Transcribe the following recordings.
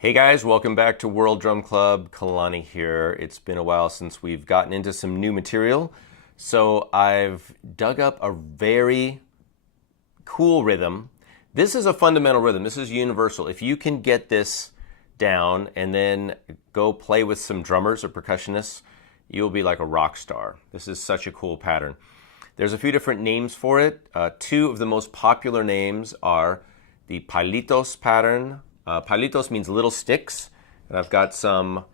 Hey guys, welcome back to World Drum Club. Kalani here. It's been a while since we've gotten into some new material. So I've dug up a very cool rhythm. This is a fundamental rhythm. This is universal. If you can get this down and then go play with some drummers or percussionists, you'll be like a rock star. This is such a cool pattern. There's a few different names for it. Two of the most popular names are the Palitos Pattern. Palitos means little sticks, and I've got some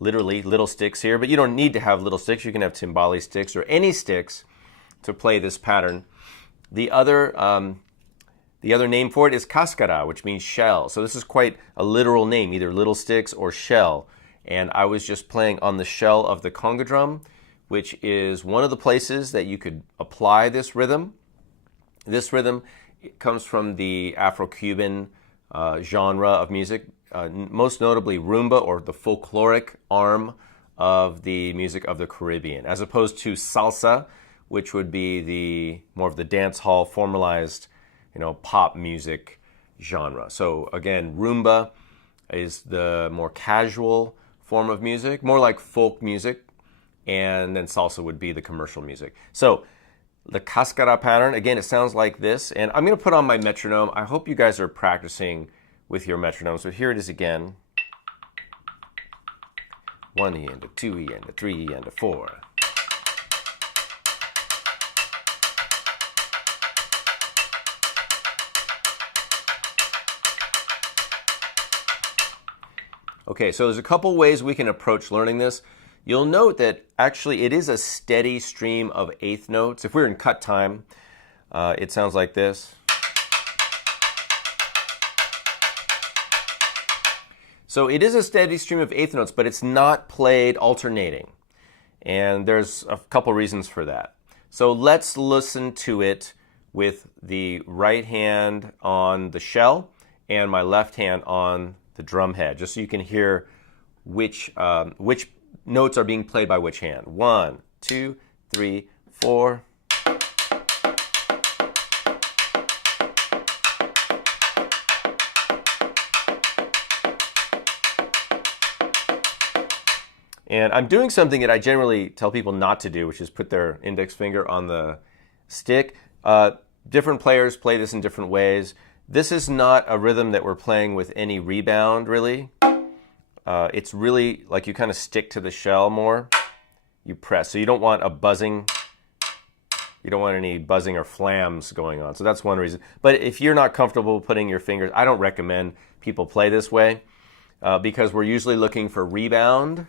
literally little sticks here, but you don't need to have little sticks. You can have timbali sticks or any sticks to play this pattern. The other name for it is cascara, which means shell. So this is quite a literal name, either little sticks or shell. And I was just playing on the shell of the conga drum, which is one of the places that you could apply this rhythm. This rhythm comes from the Afro-Cuban genre of music, most notably rumba, or the folkloric arm of the music of the Caribbean, as opposed to salsa, which would be the more of the dance hall formalized, pop music genre. So again, rumba is the more casual form of music, more like folk music, and then salsa would be the commercial music. So the cascara pattern, again, it sounds like this, and I'm going to put on my metronome. I hope you guys are practicing with your metronome. So here it is again. 1 E and a 2 E and a 3 E and a 4. Okay, so there's a couple ways we can approach learning this. You'll note that actually it is a steady stream of eighth notes. If we're in cut time, it sounds like this. So it is a steady stream of eighth notes, but it's not played alternating. And there's a couple reasons for that. So let's listen to it with the right hand on the shell and my left hand on the drum head, just so you can hear which notes are being played by which hand. 1, 2, 3, 4. And I'm doing something that I generally tell people not to do, which is put their index finger on the stick. Different players play this in different ways. This is not a rhythm that we're playing with any rebound, really. It's really like you kind of stick to the shell more. You press. So you don't want a buzzing. You don't want any buzzing or flams going on. So that's one reason. But if you're not comfortable putting your fingers, I don't recommend people play this way because we're usually looking for rebound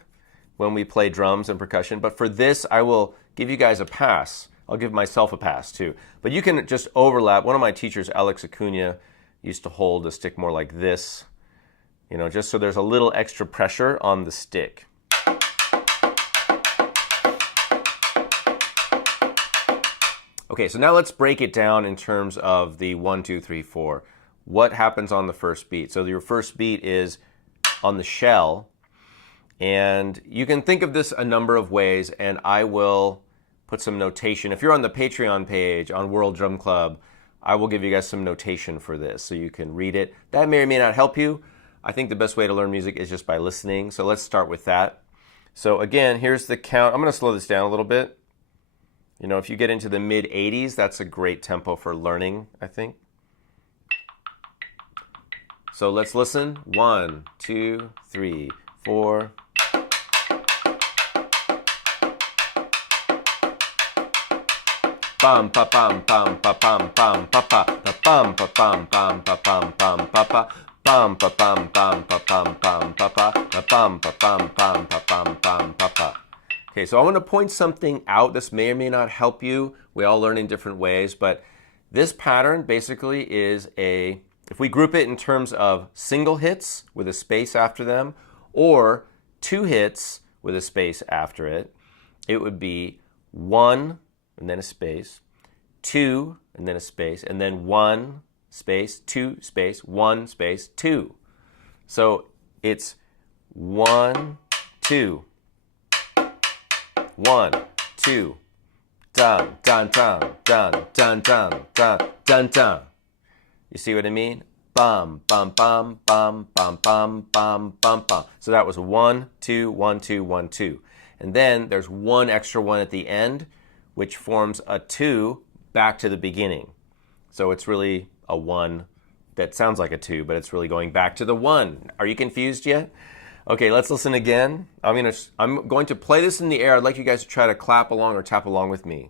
when we play drums and percussion. But for this, I will give you guys a pass. I'll give myself a pass too. But you can just overlap. One of my teachers, Alex Acuna, used to hold a stick more like this, just so there's a little extra pressure on the stick. Okay, so now let's break it down in terms of the 1, 2, 3, 4. What happens on the first beat? So your first beat is on the shell. And you can think of this a number of ways, and I will put some notation. If you're on the Patreon page on World Drum Club, I will give you guys some notation for this so you can read it. That may or may not help you. I think the best way to learn music is just by listening. So let's start with that. So again, here's the count. I'm going to slow this down a little bit. If you get into the mid 80s, that's a great tempo for learning, I think. So let's listen. 1, 2, 3, 4. Bam pa pam pam pa pam pam pa pa pam pa pam pam pa pam pam pa pa pam pa pam pam pa pam pam pa pa pam pa pam pam pa pam pam pa pa. Okay, so I want to point something out. This may or may not help you. We all learn in different ways, but this pattern basically is if we group it in terms of single hits with a space after them, or 2 hits with a space after it, it would be 1 and then a space, 2 and then a space, and then 1 space, 2 space, 1 space, 2. So it's 1, 2, 1, 2, dun, dun, dun, dun, dun, dun, dun, dun, dun. You see what I mean? bum, bum, bum, bum, bum, bum, bum, bum, bum. So that was 1, 2, 1, 2, 1, 2. And then there's one extra one at the end, which forms a 2 back to the beginning. So it's really a 1 that sounds like a 2, but it's really going back to the 1. Are you confused yet? Okay, let's listen again. I'm going to play this in the air. I'd like you guys to try to clap along or tap along with me.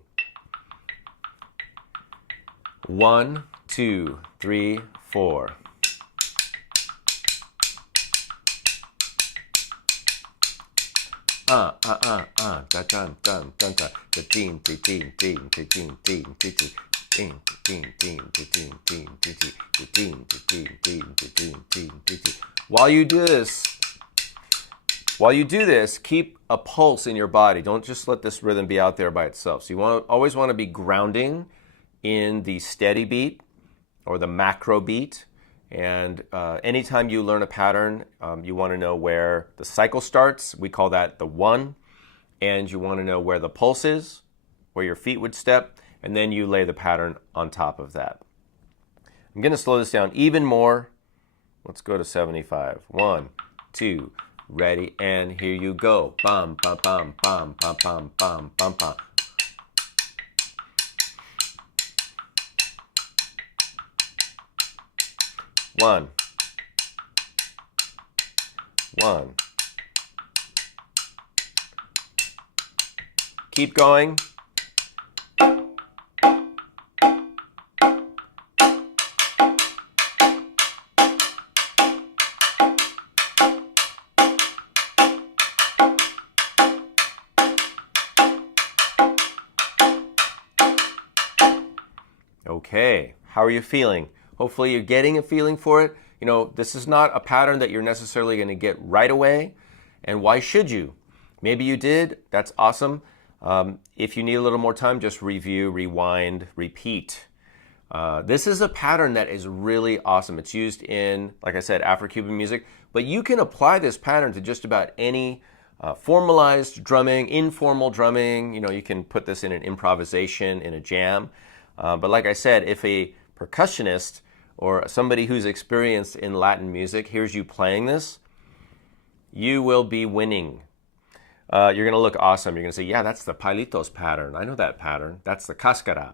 1, 2, 3, 4. Da dun dun dun dun. Da ding ding ding ding ding ding ding ding ding ding ding ding ding ding ding ding. While you do this, keep a pulse in your body. Don't just let this rhythm be out there by itself. So you always want to be grounding in the steady beat or the macro beat. And anytime you learn a pattern, you want to know where the cycle starts. We call that the 1. And you want to know where the pulse is, where your feet would step, and then you lay the pattern on top of that. I'm going to slow this down even more. Let's go to 75. 1, 2, ready, and here you go. Bum, bum, bum, bum, bum, bum, bum, bum, bum. One. Keep going. Okay, how are you feeling? Hopefully you're getting a feeling for it. You know, this is not a pattern that you're necessarily going to get right away. And why should you? Maybe you did. That's awesome. If you need a little more time, just review, rewind, repeat. This is a pattern that is really awesome. It's used in, like I said, Afro-Cuban music. But you can apply this pattern to just about any formalized drumming, informal drumming. You know, you can put this in an improvisation, in a jam. But like I said, if a percussionist or somebody who's experienced in Latin music hears you playing this, you will be winning. You're going to look awesome. You're going to say, yeah, that's the Palitos pattern. I know that pattern. That's the cascara.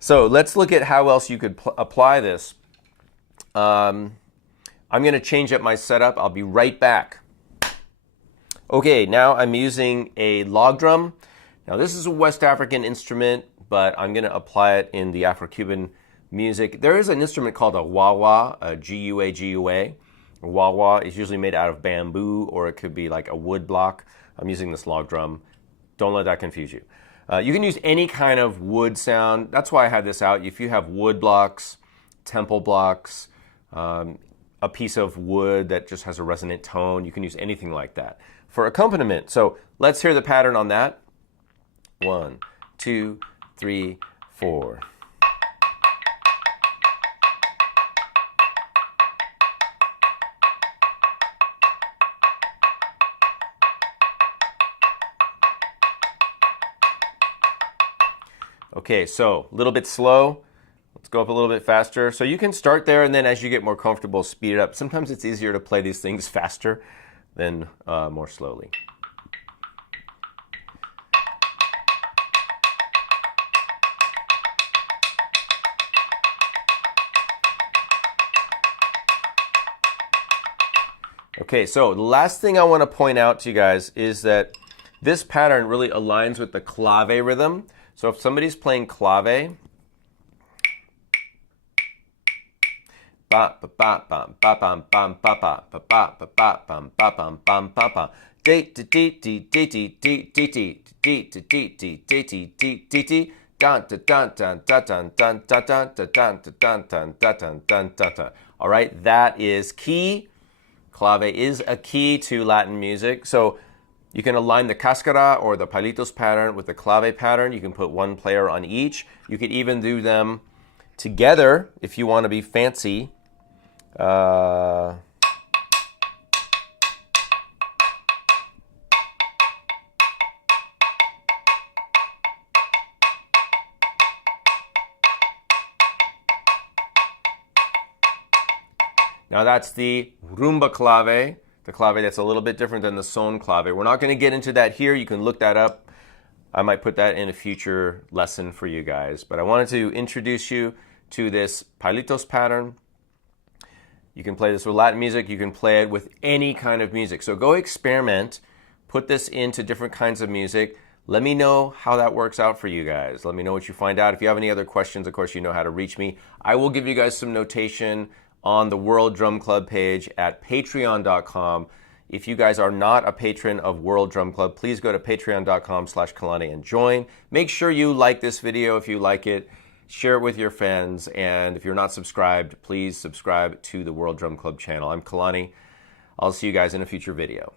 So let's look at how else you could apply this. I'm going to change up my setup. I'll be right back. Okay, now I'm using a log drum. Now this is a West African instrument, but I'm going to apply it in the Afro-Cuban music. There is an instrument called a wah-wah, a G-U-A-G-U-A. A wah-wah is usually made out of bamboo, or it could be like a wood block. I'm using this log drum. Don't let that confuse you. You can use any kind of wood sound. That's why I had this out. If you have wood blocks, temple blocks, a piece of wood that just has a resonant tone, you can use anything like that for accompaniment. So let's hear the pattern on that. 1, 2, 3, 4. Okay, so a little bit slow. Let's go up a little bit faster. So you can start there, and then as you get more comfortable, speed it up. Sometimes it's easier to play these things faster than more slowly. Okay, so the last thing I want to point out to you guys is that this pattern really aligns with the clave rhythm. So if somebody's playing clave, all right, that is key. Clave is a key to Latin music. So you can align the cascara or the Palitos pattern with the clave pattern. You can put one player on each. You could even do them together if you want to be fancy. Now that's the rumba clave, the clave that's a little bit different than the son clave. We're not going to get into that here. You can look that up. I might put that in a future lesson for you guys. But I wanted to introduce you to this Palitos pattern. You can play this with Latin music. You can play it with any kind of music. So go experiment. Put this into different kinds of music. Let me know how that works out for you guys. Let me know what you find out. If you have any other questions, of course, you know how to reach me. I will give you guys some notation on the World Drum Club page at patreon.com. If you guys are not a patron of World Drum Club, please go to patreon.com/Kalani and join. Make sure you like this video if you like it. Share it with your friends. And if you're not subscribed, please subscribe to the World Drum Club channel. I'm Kalani. I'll see you guys in a future video.